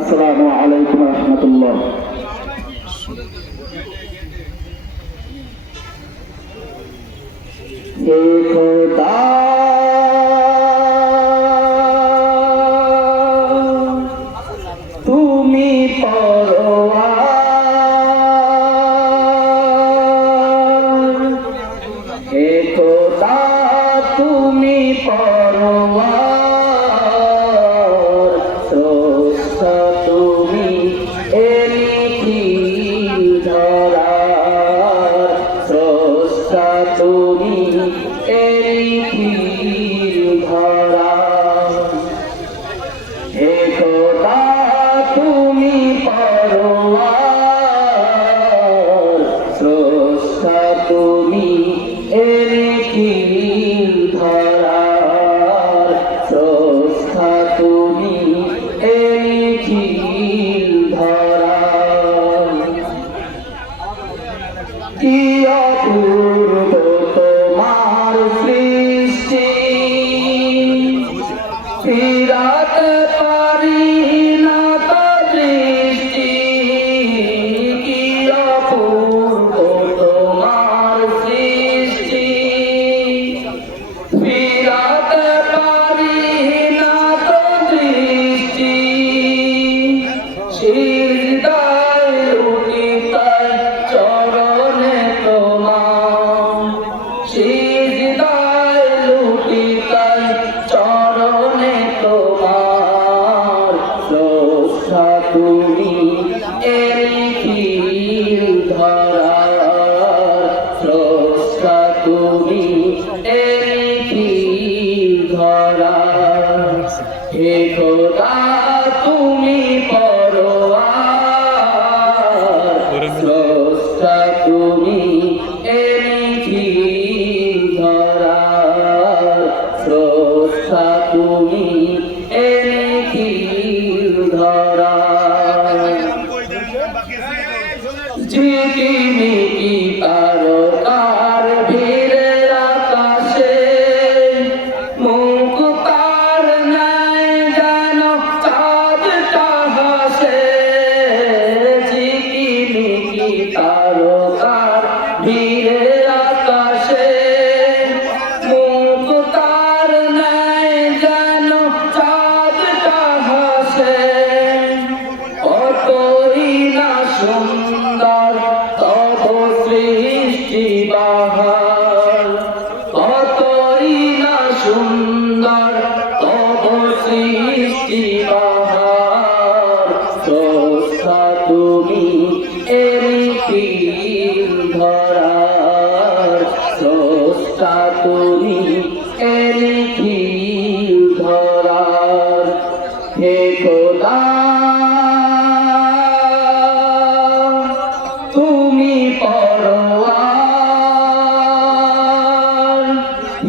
আসসালামু আলাইকুম রহমতুল্লাহ। হে খোদা তুমি পরওয়ার, হে খোদা তুমি পরওয়ার, স্রষ্টা তুমি নিখিল ধরার, স্রষ্টা তুমি নিখিল ধরার। হে খোদা তুমি পরওয়ার, স্রষ্টা তুমি নিখিল ধরার, স্রষ্টা তুমি নিখিল ধরার। কি অপূর্ব তোমার সৃষ্টি, ফিরাতে পারি না তো দৃষ্টি। কি অপূর্ব তোমার সৃষ্টি, ফিরাতে পারি না তো দৃষ্টি। সিজদায় উঠি তাই চরণে তোমার, সিজদায় উঠি তাই চরণে তোমার, স্রষ্টা তুমি নিখিল ধরার, স্রষ্টা তুমি নিখিল ধরার। হে খোদা তুমি পরওয়ার, স্রষ্টা তুমি নিখিল ধরার, স্রষ্টা তুমি নিখিল ধরার। ঝিকিমিকি তারকার ভিড়ের আকাশে, মুক্তার ন্যায় যেন চাঁদটা হাসে। ঝিকিমিকি তারকার ভিড়ের আকাশে, মুক্তার ন্যায় যেন চাঁদটা হাসে। কতই না সুন্দর তব সৃষ্টি বাহার, কতই না সুন্দর তব সৃষ্টি বাহার, স্রষ্টা তুমি নিখিল ধরার, স্রষ্টা তুমি নিখিল ধরার। হে খোদা তুমি পরওয়ার,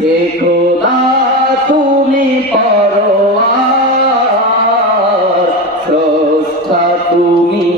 হে খোদা তুমি পরওয়ার, স্রষ্টা তুমি